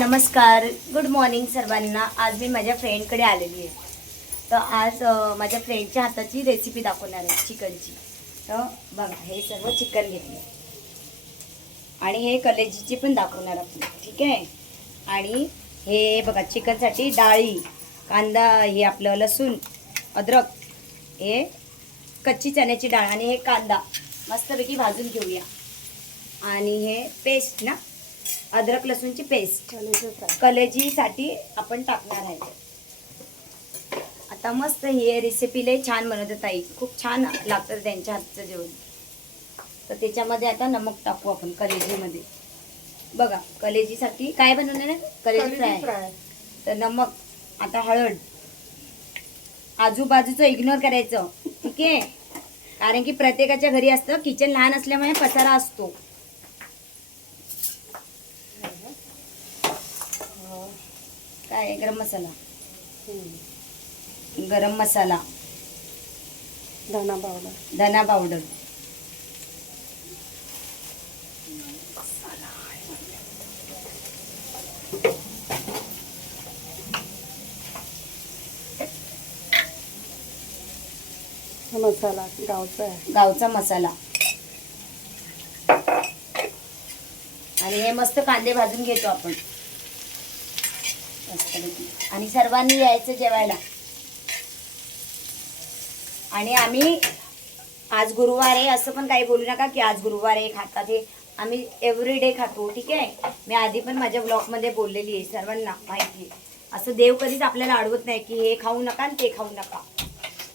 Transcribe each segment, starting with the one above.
नमस्कार, good morning सर्वांना. आज मी माझ्या फ्रेंडकडे आलेली आहे. तर आज माझ्या फ्रेंडच्या हाताची रेसिपी दाखवणार आहे चिकनची. तर बघा, हे सर्व चिकन घेतलं आणि हे कलेजीची पण दाखवणार आपण, ठीक आहे. आणि हे बघा, चिकनसाठी डाळी, कांदा, हे आपलं लसूण, अद्रक, हे कच्ची चण्याची डाळ आणि हे कांदा मस्तपैकी भाजून घेऊया. आणि हे पेस्ट ना, अद्रक लसूणची पेस्ट कलेजीसाठी आपण टाकणार आहे. आता मस्त ही रेसिपी लई छान बनवतात ताई, खूप छान लागतं त्यांच्या हातचं जेवण. तर त्याच्यामध्ये आता नमक टाकू आपण कलेजीमध्ये. बघा, कलेजीसाठी काय बनवणार आहे? कलेजी फ्राय. तर नमक, आता हळद, आजूबाजूचं इग्नोर करायचं, ठीक आहे. कारण की प्रत्येकाच्या घरी असतं, किचन लहान असल्यामुळे पसारा असतो. काय गरम मसाला, गरम मसाला, धना पावडर, धना पावडर, मसाला गावचा आहे, गावचा मसाला. आणि हे मस्त कांदे भाजून घेतो आपण मस्तपैकी. आणि सर्वांनी यायचं जेवायला. आणि आम्ही आज गुरुवार आहे असं पण काही बोलू नका की आज गुरुवार आहे खातात. हे आम्ही एव्हरीडे खातो, ठीक आहे. मी आधी पण माझ्या ब्लॉगमध्ये बोललेली आहे, सर्वांना माहिती आहे. असं देव कधीच आपल्याला अडवत नाही की हे खाऊ नका आणि ते खाऊ नका.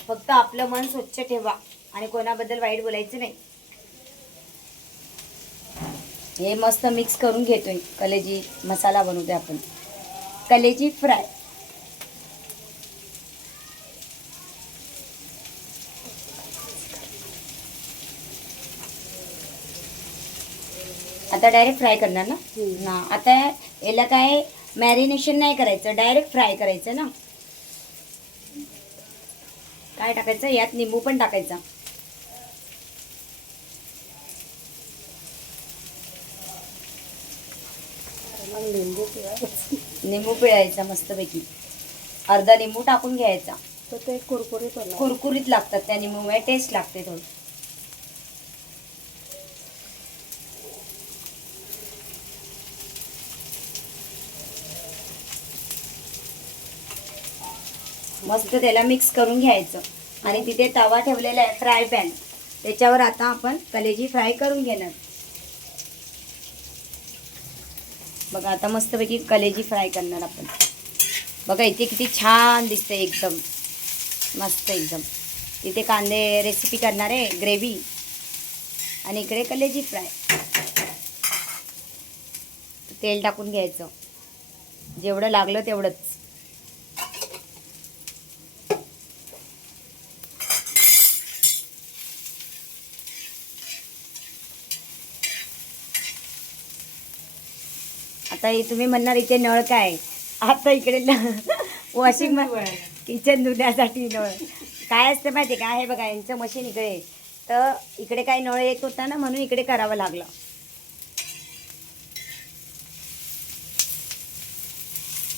फक्त आपलं मन स्वच्छ ठेवा आणि कोणाबद्दल वाईट बोलायचं नाही. हे मस्त मिक्स करून घेतोय. कलेजी मसाला बनवतोय आपण, कलेजी फ्राय. आता डायरेक्ट फ्राय करणार ना. ना, आता याला काय मॅरिनेशन नाही करायचं, डायरेक्ट फ्राय करायचं ना. काय टाकायचं यात? निंबू पण टाकायचा. निंबू पिळायचा मस्तपैकी, अर्धा निंबू टाकून घ्यायचा. तर ते कुरकुरीत होणार, कुरकुरीत लागतात त्या निंबूमुळे, टेस्ट लागते थोडं. मस्त त्याला मिक्स करून घ्यायचं. आणि तिथे तवा ठेवलेला आहे, फ्राय पॅन, त्याच्यावर आता आपण कलेजी फ्राय करून घेणार. बघा, आता मस्तपैकी कलेजी फ्राय करणार आपण. बघा इथे किती छान दिसते, एकदम मस्त एकदम. तिथे कांदे रेसिपी करणार आहे, ग्रेव्ही, आणि इकडे कलेजी फ्राय. तेल टाकून घ्यायचं, जेवढं लागलं तेवढंच. आता तुम्ही म्हणणार इथे नळ काय? आता इकडे वॉशिंग किचन धुण्यासाठी नळ काय असते माहिती का? हे बघा, यांचं मशीन इकडे, तर इकडे काही नळ येत होता ना, म्हणून इकडे करावं लागलं.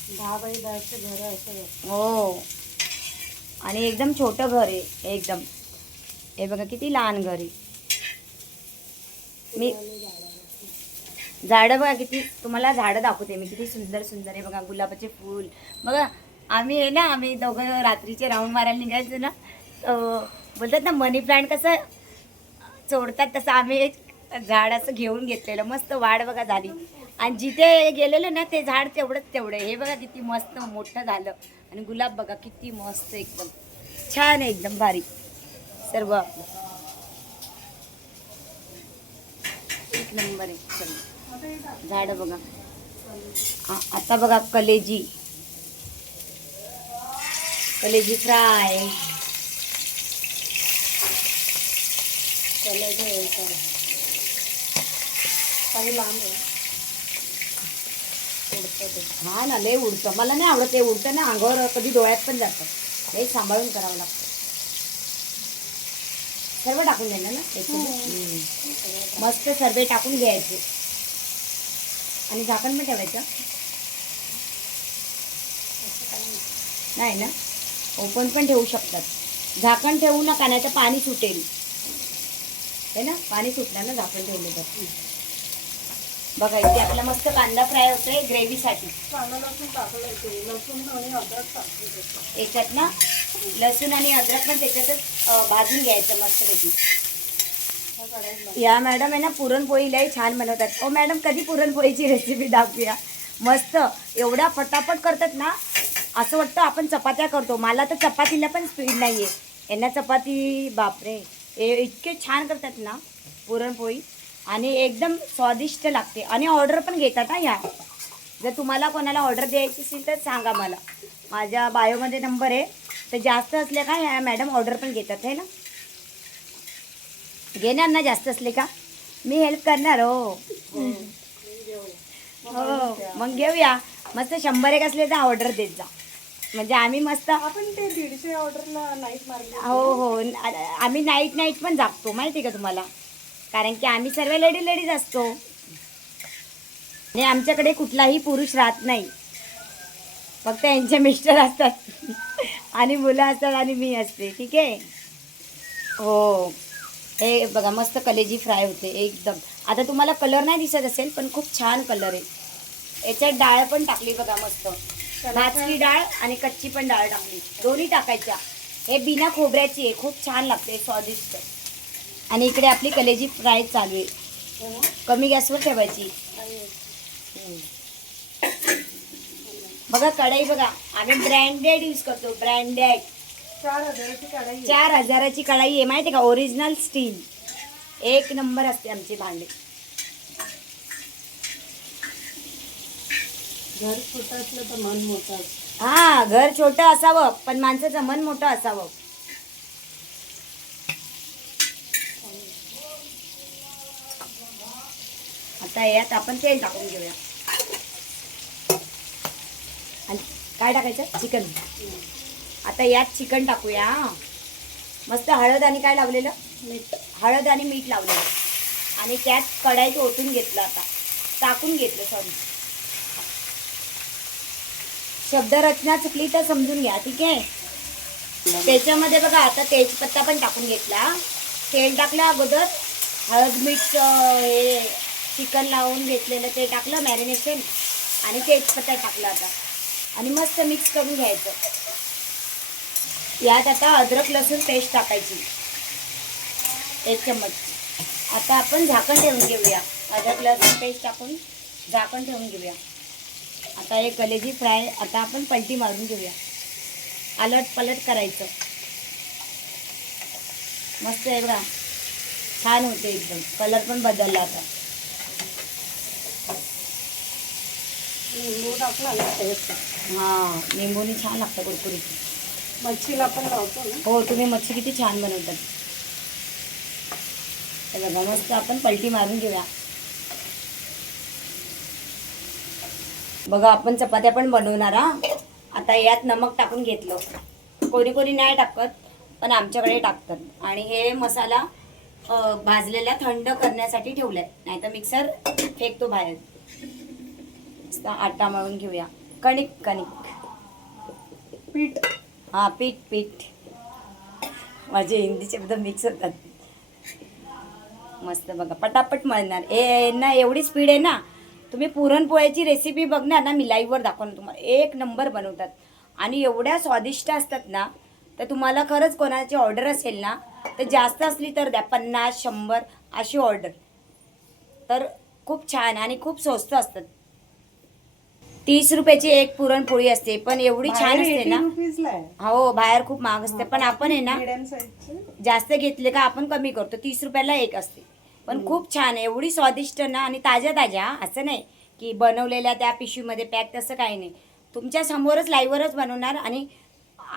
10 बाय 10चे घर आहे. हो, आणि एकदम छोटं घर आहे एकदम. हे बघा किती लहान घर आहे. मी झाडं बघा किती, तुम्हाला झाडं दाखवते मी, किती सुंदर सुंदर आहे बघा. गुलाबाचे फूल बघा. आम्ही आहे ना, आम्ही दोघं रात्रीचे राऊंड मारायला निघायचो ना, बोलतात ना मनी प्लांट कसं सोडतात तसं आम्ही एक झाड असं घेऊन घेतलेलं. मस्त वाढ बघा झाली. आणि जिथे गेलेलं ना ते झाड तेवढं. हे बघा किती मस्त मोठं झालं. आणि गुलाब बघा किती मस्त, एकदम छान आहे, एकदम भारी सर्व आपलं, एक नंबर आहे. चल, झाडं बघा. आता बघा कलेजी फ्राय. काही लांब हा ना, लय उडतं. मला नाही आवडत ते उडतं ना, अंगावर कधी डोळ्यात पण जातं. लय सांभाळून करावं लागतं. सर्व टाकून द्यायला ना त्याच्यात. मस्त सर्व टाकून घ्यायचे आणि झाकण पण ठेवायचं. नाही ना, ओपन पण ठेवू शकतात. झाकण ठेवू नका, नाही तर पाणी सुटेल. है ना, पाणी सुटणार ना झाकण ठेवलं तर. बघा इथे आपला मस्त कांदा फ्राय होतोय ग्रेव्हीसाठी. कांदा लसूण टाकलं ते, लसूण आणि अद्रक टाकलं त्याच्यात. याच्यात ना लसूण आणि अद्रक पण त्याच्यातच भाजून घ्यायचं मस्तपैकी. ह्या कढईत या मॅडम आहे ना पुरणपोळी लई छान बनवतात. ओ मॅडम कधी पुरणपोळीची रेसिपी दाखवूया. मस्त एवढ्या फटाफट करतात ना, असं वाटतं आपण चपात्या करतो. मला तर चपातीला पण स्पीड नाही आहे. यांना चपाती बापरे इतके छान करतात ना पुरणपोळी, आणि एकदम स्वादिष्ट लागते. आणि ऑर्डर पण घेतात हा ह्या. जर तुम्हाला कोणाला ऑर्डर द्यायची असेल तर सांगा मला, माझ्या बायोमध्ये नंबर आहे. तर जास्त असले का ह्या मॅडम ऑर्डर पण घेतात आहे ना. घेणार ना जास्त असले का, मी हेल्प करणार. हो हो मग घेऊया. मस्त 100 असले तर ऑर्डर देत जा, म्हणजे आम्ही मस्त. आपण ते 150 ऑर्डरला नाईट मारली. हो हो आम्ही नाईट पण जागतो माहिती आहे का तुम्हाला, कारण की आम्ही सर्व लेडीज असतो. आणि आमच्याकडे कुठलाही पुरुष राहत नाही, फक्त यांचे मिस्टर असतात आणि मुलं असतात आणि मी असते. ठीक आहे. हो हे बघा मस्त कलेजी फ्राय होते एकदम. आता तुम्हाला कलर नाही दिसत असेल, पण खूप छान कलर आहे. याच्यात डाळ पण टाकली बघा मस्त, भाजकी डाळ आणि कच्ची पण डाळ टाकली, दोन्ही टाकायच्या. हे बिना खोबऱ्याची आहे, खूप छान लागते स्वादिष्ट. आणि इकडे आपली कलेजी फ्राय चालू आहे. कमी गॅसवर ठेवायची. बघा कढई बघा, आम्ही ब्रँडेड यूज करतो, ब्रँडेड. 4000ची कढई. 4000ची कढाई आहे माहिती आहे का, ओरिजिनल स्टील. एक नंबर असते आमचे भांडे. घर छोटं असलं तर मन मोठं असतं. हा घर छोटं असावं, पण माणसाचं मन मोठं असावं. आता यात आपण तेल टाकून घेऊया. आणि काय टाकायचं, चिकन. आता यात चिकन टाकूया. मस्त हळद आणि काय लावलेलं, मीठ. हळद आणि मीठ लावलेलं. आणि त्यात कढाईत ओतून घेतलं, आता टाकून घेतलं. सॉरी शब्दरचना चुकली तर समजून घ्या. ठीक आहे. त्याच्यामध्ये बघा आता तेजपत्ता पण टाकून घेतला. तेल टाकलं अगोदर, हळद मीठ हे चिकन लावून घेतलेलं ते टाकलं मॅरिनेशन, आणि तेजपत्ता टाकला आता. आणि मस्त मिक्स करून घ्यायचं. यात आता अद्रक लसूण पेस्ट टाकायची 1 चम्मच. आता आपण झाकण ठेवून घेऊया. अद्रक लसूण पेस्ट टाकून झाकण ठेवून घेऊया. आता हे कलेजी फ्राय आता आपण पलटी मारून घेऊया. अलट पलट करायचं. मस्त आहे बघा, छान होते एकदम. कलर पण बदलला आता. लिंबू टाकला ना टेस्ट. हां लिंबूनी छान लागतं कुरकुरीत. मच्छीला पण लावतो ना. हो तुम्ही मच्छी किती छान बनवतात. हे बघा मस्त आपण पलटी मारून घेऊया. बघा आपण चपात्या पण बनवणार हा. आता यात नमक टाकून घेतलं. कोणी कोणी नाही टाकत, पण आमच्याकडे टाकतात. आणि हे मसाला भाजलेला थंड करण्यासाठी ठेवलाय, नाही तर मिक्सर फेकतो बाहेर. मस्त आटा मळून घेऊया. कणिक पीठ. हा पीठ. माझे हिंदी शब्द मिक्स होतात. मस्त बघा पटापट मळणार. ना एवढी स्पीड आहे ना, तुम्ही पुरणपोळ्याची रेसिपी बघणार ना, मी लाईव्हवर दाखवणार तुम्हाला. 1 नंबर बनवतात आणि एवढ्या स्वादिष्ट असतात ना. तर तुम्हाला खरंच कोणाची ऑर्डर असेल ना, तर जास्त असली तर द्या, 50-100 अशी ऑर्डर. तर खूप छान आणि खूप स्वस्त असतात. 30 रुपयाची एक पुरणपोळी असते, पण एवढी छान असते ना. रुपीजला आहे. हो बाहेर खूप महाग असते, पण आपण आहे ना मीडियम साईजची. जास्त घेतले का आपण कमी करतो. 30 रुपयाला एक असते, पण खूप छान आहे. एवढी स्वादिष्ट ना, आणि ताज्या असं नाही की बनवलेल्या त्या पिशवीमध्ये पॅक, तसं काही नाही. तुमच्या समोरच लाईव्हवरच बनवणार. आणि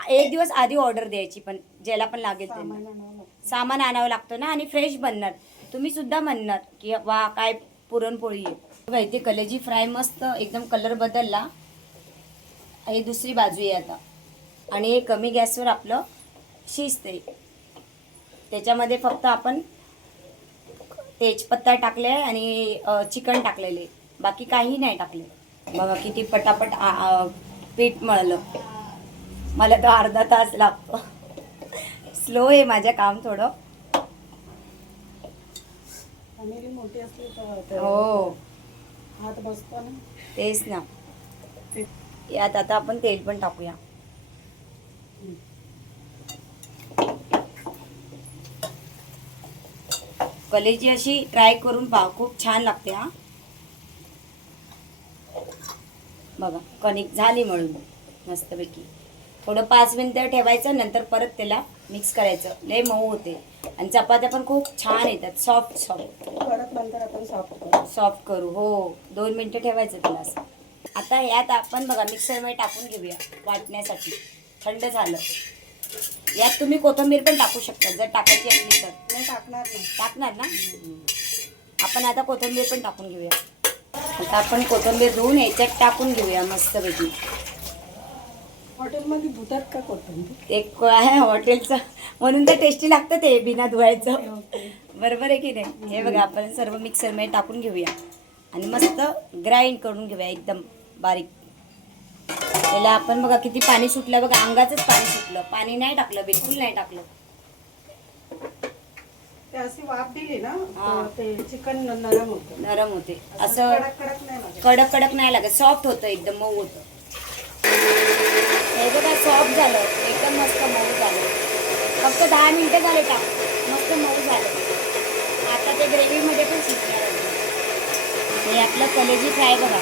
1 दिवस आधी ऑर्डर द्यायची, पण ज्याला पण लागेल त्यांना सामान आणावं लागतं ना. आणि फ्रेश बनणार. तुम्ही सुद्धा म्हणणार की वा काय पुरणपोळी आहे. बघा इथे कलेजी फ्राय मस्त एकदम कलर बदलला. ही दुसरी बाजू आहे आता. आणि हे कमी गॅसवर आपलं शिजते. त्याच्यामध्ये फक्त आपण तेजपत्ता टाकले आणि चिकन टाकलेले, बाकी काही नाही टाकले. बघा किती पटापट पीठ मळलं. मला तो अर्धा तास लागतो. स्लो आहे माझं काम थोडं. फॅमिली मोठी असली तर हो हात बसतो ना. तेच ना. ते यात आता आपण तेल पण टाकूया. कलेजी अशी ट्राय करून पहा, खूप छान लागते. हा बघा कणिक झाली म्हणून मस्तपैकी. थोडं 5 मिनिटं ठेवायचं, नंतर परत त्याला मिक्स करायचं. लय मऊ होते आणि चपात्या पण खूप छान येतात, सॉफ्ट सॉफ्ट. परत नंतर आपण सॉफ्ट करू. सॉफ्ट करू. हो 2 मिनिटं ठेवायचं त्याला असं. आता यात आपण बघा मिक्सरमध्ये टाकून घेऊया वाटण्यासाठी. थंड झालं. यात तुम्ही कोथिंबीर पण टाकू शकता जर टाकायची असली तर. नाही टाकणार ना. टाकणार ना. आपण आता कोथिंबीर पण टाकून घेऊया. आता आपण कोथिंबीर धुवून याच्यात टाकून घेऊया मस्तपैकी. हॉटेलमध्ये धुतात का कोथिंबीर? एक आहे हॉटेलचं, म्हणून तर टेस्टी लागतं ते बिना धुवायचं. बरोबर आहे की नाही. हे बघा आपण सर्व मिक्सरमध्ये टाकून घेऊया आणि मस्त ग्राइंड करून घेऊया एकदम बारीक. त्याला आपण बघा किती पाणी सुटलं बघा, अंगाचंच पाणी सुटलं. पाणी नाही टाकलं, बिलकुल नाही टाकलं. ते अशी वाफ दिली ना हा. तर ते चिकन नरम होतं. नरम होते असं असं. कडक कडक नाही लागत. कडक कडक नाही लागत, सॉफ्ट होतं एकदम, मऊ होतं. हे बघा सॉफ्ट झालं एकदम, मस्त मऊ झालं. फक्त 10 मिनिटं झाले टाक, मस्त मऊ झालं. आता ते ग्रेव्हीमध्ये पण शिजणार आहे. हे आपलं कलेजी फ्राय बघा,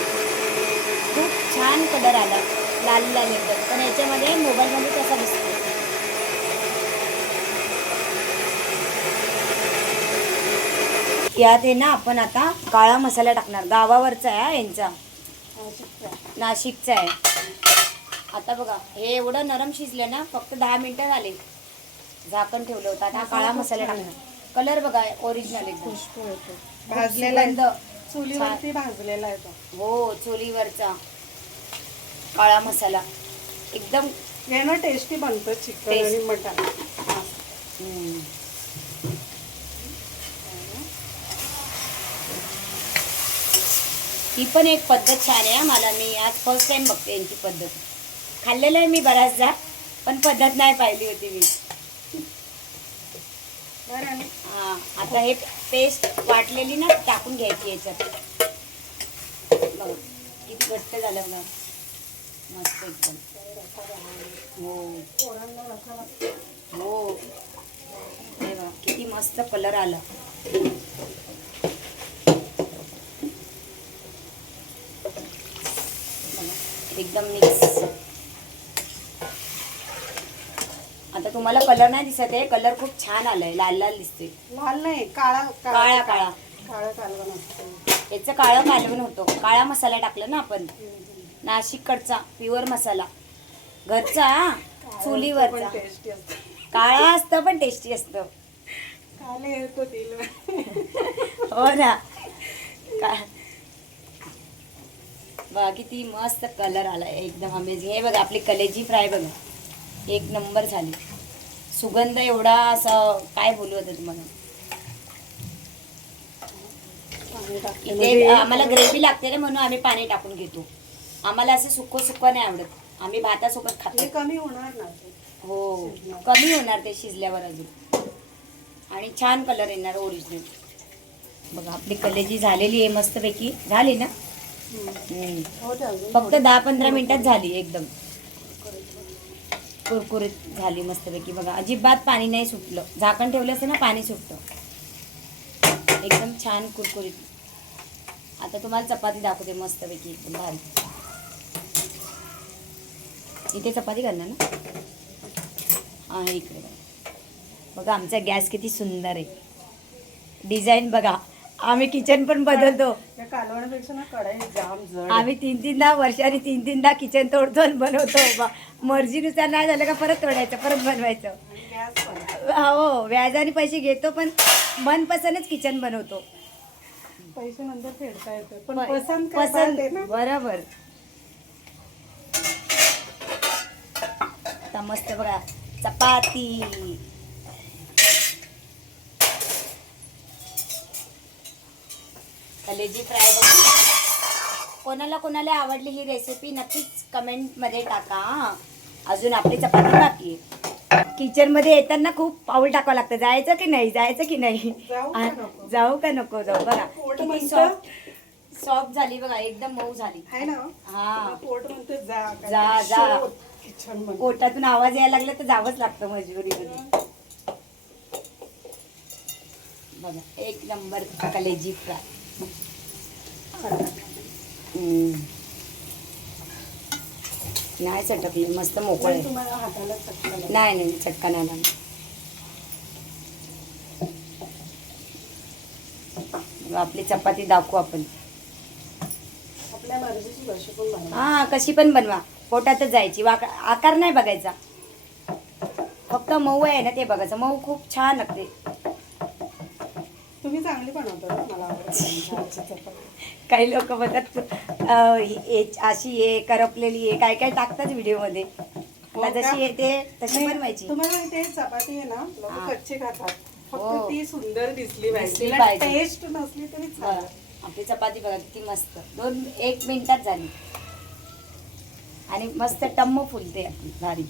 खूप छान कलर आला, लाल लाल एकदम. पण याच्यामध्ये मोबाईलमध्ये कसा दिसतो. यात आहे ना आपण आता काळा मसाला टाकणार. गावावरचा आहे यांचा, नाशिकचा आहे. आता बघा हे एवढं नरम शिजलं ना, फक्त 10 मिनिटं झाले. झाकण ठेवलं होतं. आता काळा मसाला टाकणार. कलर बघा ओरिजिनल एकदम. खुशबू येतो. खूप भाजलेला सुगंध. चुलीवरती भाजलेला आहे तो. हो चुलीवरचा काळा मसाला एकदम. यानं टेस्टी बनतं चिकन Taste. आणि मटण. हम्म. ही पण एक पद्धत छान आहे. मला मी आज फर्स्ट टाइम बघते यांची पद्धत. खाल्लेलं आहे मी बऱ्याचदा, पण पद्धत नाही पाहिली होती मी. बरं. हा आता हे पेस्ट वाटलेली ना टाकून घ्यायची याच्यात. बघा किती घट्ट झालं बघा, मस्त एकदम. हो हो हे बघा किती मस्त कलर आला. एकदम मिक्स. आता तुम्हाला कलर नाही दिसत आहे, कलर खूप छान आलाय, लाल लाल दिसते. लाल नाही, काळा काळा काळा. काळं कालवण असतं. याचं काळं कालवण होतं. काळा मसाला टाकला ना आपण, नाशिककडचा प्युअर मसाला, घरचा चुलीवरचा. टेस्टी असतं. काळा असतं पण टेस्टी असतं. काले येतो तेल. हो ना. का बघा किती मस्त कलर आलाय, एकदम अमेझिंग. हे बघा आपली कलेजी फ्राय बघा, एक नंबर झाली. सुगंध एवढा असं काय बोलू होतं तुम्हाला. इथे आम्हाला ग्रेव्ही लागते ना, म्हणून आम्ही पाणी टाकून घेतो. आम्हाला असं सुक्क सुक्क नाही आवडत, आम्ही भातासोबत खातो. हे कमी होणार ना. हो कमी होणार ते शिजल्यावर अजून, आणि छान कलर येणार ओरिजिनल. बघा आपली कलेजी झालेली आहे मस्तपैकी. झाली ना. फक्त 10-15 मिनिटात झाली, एकदम कुरकुरीत झाली मस्तपैकी. बघा अजिबात पाणी नाही सुटलं. झाकण ठेवलं असतं ना पाणी सुटतं. एकदम छान कुरकुरीत. आता तुम्हाला चपाती दाखवते मस्तपैकी एकदम भारी. इथे चपाती करणार ना. हा इकडे बघा आमचा गॅस किती सुंदर आहे. डिझाईन बघा. आम्ही किचन पण बदलतो. त्या कालवणापेक्षा ना कढई जाम जड. आम्ही 3-3दा वर्षाने 3-3दा किचन तोडतो आणि बनवतो. मर्जीनुसार नाही झालं का परत तोडायचं, परत बनवायचं. गॅस पण. हो व्याजाने पैसे घेतो, पण मनपसंतच किचन बनवतो. पैसे नंतर फेडता येतं, पण पसंत काय पाहते ना. बरोबर. आता मस्त बघा चपाती. कलेजी फ्राय बघा. कोणाला कोणाला आवडली ही रेसिपी नक्कीच कमेंटमध्ये टाका. अजून आपली चपाती बाकी आहे. किचन मध्ये येताना खूप पाऊल टाकावं लागतं. जायचं की नाही, जायचं की नाही, जाऊ का नको? जाऊ का नको जाऊ. बघा पोट किती म्हणतं. सॉफ्ट सॉफ्ट झाली बघा, एकदम मऊ झाली. आहे ना हा. तुला पोट म्हणते जा जा, जा. किचन मध्ये. पोटातून आवाज यायला लागला तर जावंच लागतं मजबुरीमध्ये. बघा एक नंबर कलेजी फ्राय. नाही चटकले, मस्त मोकळे. पण तुम्हाला हाताला चटका लागला. नाही नाही चटका नाही लागला. बघा, आपली चपाती दाखवू आपण. आपल्या मर्जीची कशी पण बनवा. हा कशी पण बनवा, पोटातच जायची. आकार नाही बघायचा, फक्त मऊ आहे ना ते बघायचं. मऊ खूप छान लागते. तुम्ही चांगली बनवता ना, मला आवडते. काही लोक म्हणतात अशी आहे, करपलेली आहे, काय काय टाकतात व्हिडिओ मध्ये. हो आता का? जशी येते तशी बनवायची. तुम्हाला माहिती आहे चपाती आहे ना लोक हा. कच्ची खातात. हो. फक्त ती सुंदर दिसली पाहिजे. दिसली तिला पाहिजे. टेस्ट नसली तरी बघा, चालेल. आपली चपाती बघा किती मस्त, 1 मिनिटात झाली आणि मस्त टम्म फुलते आपली भारी.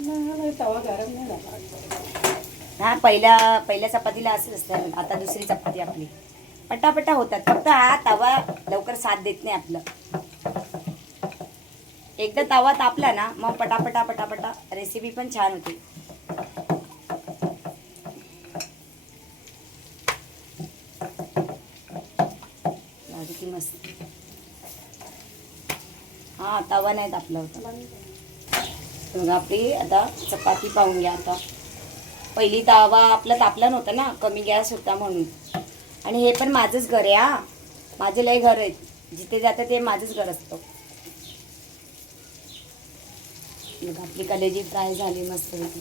नाही, तवा गरम नाही झाला. हा पहिल्या चपातीला असंच असतं. आता दुसरी चपाती आपली पटापटा होतात. फक्त हा तवा लवकर साथ देत नाही आपलं. एकदा तवा तापला ना मग पटापटा पटापटा रेसिपी पण छान होते. किती मस्त. हा तवा नाही तापला होता. मग आपली आता चपाती पाहून घ्या. आता पहिली तवा आपला तापला नव्हता ना, कमी गॅस होता म्हणून. आणि हे पण माझंच घर आहे. हा माझे लय घर आहेत, जिथे जातं ते माझंच घर असतं. मग आपली कलेजी फ्राय झाली मस्त पैकी.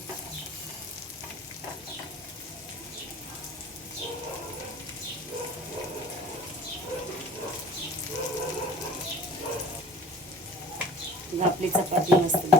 आपली चपाती मस्त.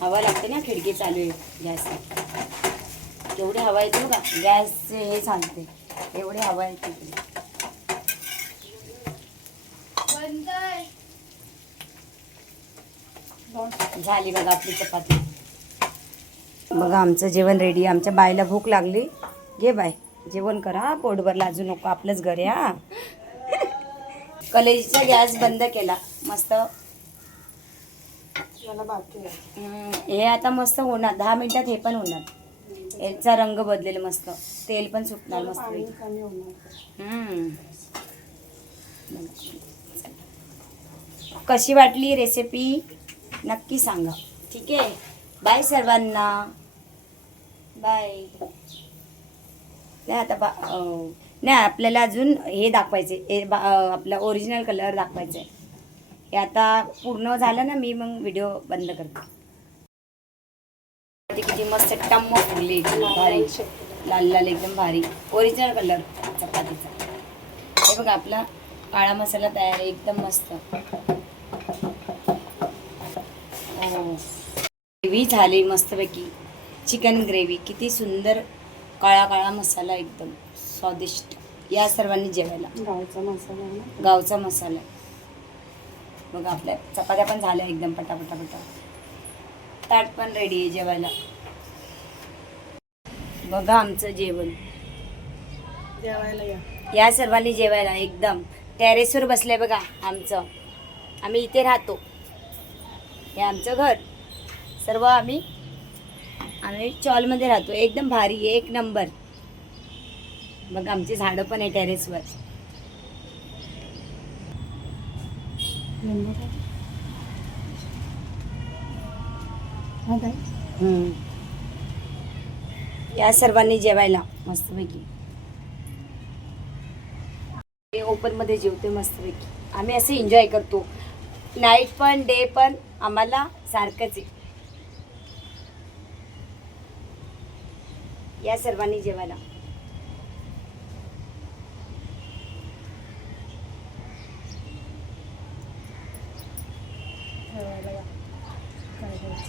हवा लागते ना, खिडकी चालू आहे गॅस. केवढी हवा येते बघा, गॅसचे हे सांगते एवढी हवा येते. झाली बघा आपली चपाती. बघा आमचं जेवण रेडी. आमच्या बाईला भूक लागली. घे बाय जेवण करा, हा पोटभर लाजू नको, आपलंच घर आहे. हा कलेजीचा गॅस बंद केला मस्त. मला बाकी आहे. हे आता मस्त होणार 10 मिनिटात. हे पण होणार. याचा रंग बदलेल मस्त, तेल पण सुटणार मस्त. पाणी कमी होणार. कशी वाटली रेसिपी नक्की सांगा. ठीक आहे, बाय सर्वांना. बाय. नाही आता नाही आपल्याला अजून हे दाखवायचे, आपला ओरिजिनल कलर दाखवायचा आहे. हे आता पूर्ण झालं ना मी मग व्हिडिओ बंद करते. किती मस्त टम्म फुगली, एकदम भारी, लाल लाल एकदम भारी ओरिजिनल कलर चपातीचा. हे बघा आपला काळा मसाला तयार आहे, एकदम मस्त. ग्रेव्ही झाली मस्तपैकी, चिकन ग्रेव्ही. किती सुंदर काळा काळा मसाला, एकदम स्वादिष्ट. या सर्वांनी जेवायला. गावचा मसाला आहे ना. गावचा मसाला. बघा आपल्या चपात्या पण झाल्या एकदम पटापटा. ताट पण रेडी आहे जेवायला. बघा आमचं जेवण. जेवायला या. या सर्वांनी जेवायला. एकदम टेरेसवर बसले बघा आमचं. आम्ही इथे राहतो, हे आमचं घर. सर्व आम्ही चॉलमध्ये राहतो. एकदम भारी, एक नंबर. बघा आमची झाडं पण आहे टेरेसवर. या सर्वांनी जेवायला मस्तपैकी. ओपन मध्ये जेवते मस्तपैकी. आम्ही असे एन्जॉय करतो, नाईट पण डे पण आम्हाला सारखंच आहे. या सर्वांनी जेवायला. काय करायचं?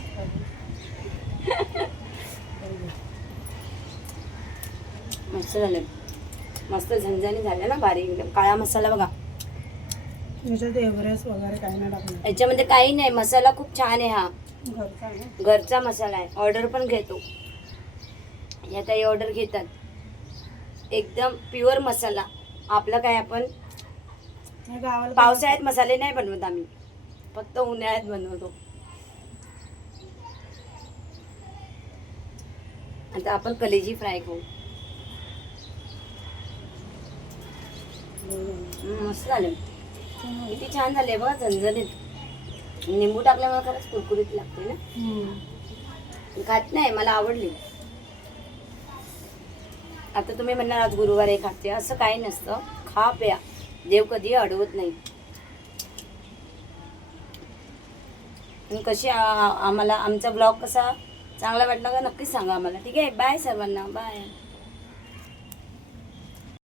मस्त झालं, मस्त झणझणी झालं ना, बारीक एकदम. काळा मसाला बघा, याच्यात एव्हरेस्ट वगैरे काही नाही टाकणार. याच्यामध्ये काही नाही. मसाला खूप छान आहे हा, घरचा ना. घरचा मसाला आहे. ऑर्डर पण घेतो, या ताई ऑर्डर घेतात. एकदम प्युअर मसाला आपला. काय आपण हे गावाला पावसाळ्यात मसाले नाही बनवत आम्ही, फक्त उन्हाळ्यात बनवतो. आता आपण कलेजी फ्राय खाऊ. मस्त झालं, किती छान झाले बघा, झणझणीत. निंबू टाकल्यामुळे खरंच कुरकुरीत लागते ना. खात नाही, मला आवडली. आता तुम्ही म्हणणार आज गुरुवार आहे खाते, असं काही नसतं. खा प्या, देव कधी अडवत नाही. आणि कशी आम्हाला आमचा ब्लॉग कसा चांगला वाटला का नक्कीच सांगा आम्हाला. ठीक आहे, बाय सर्वांना, बाय.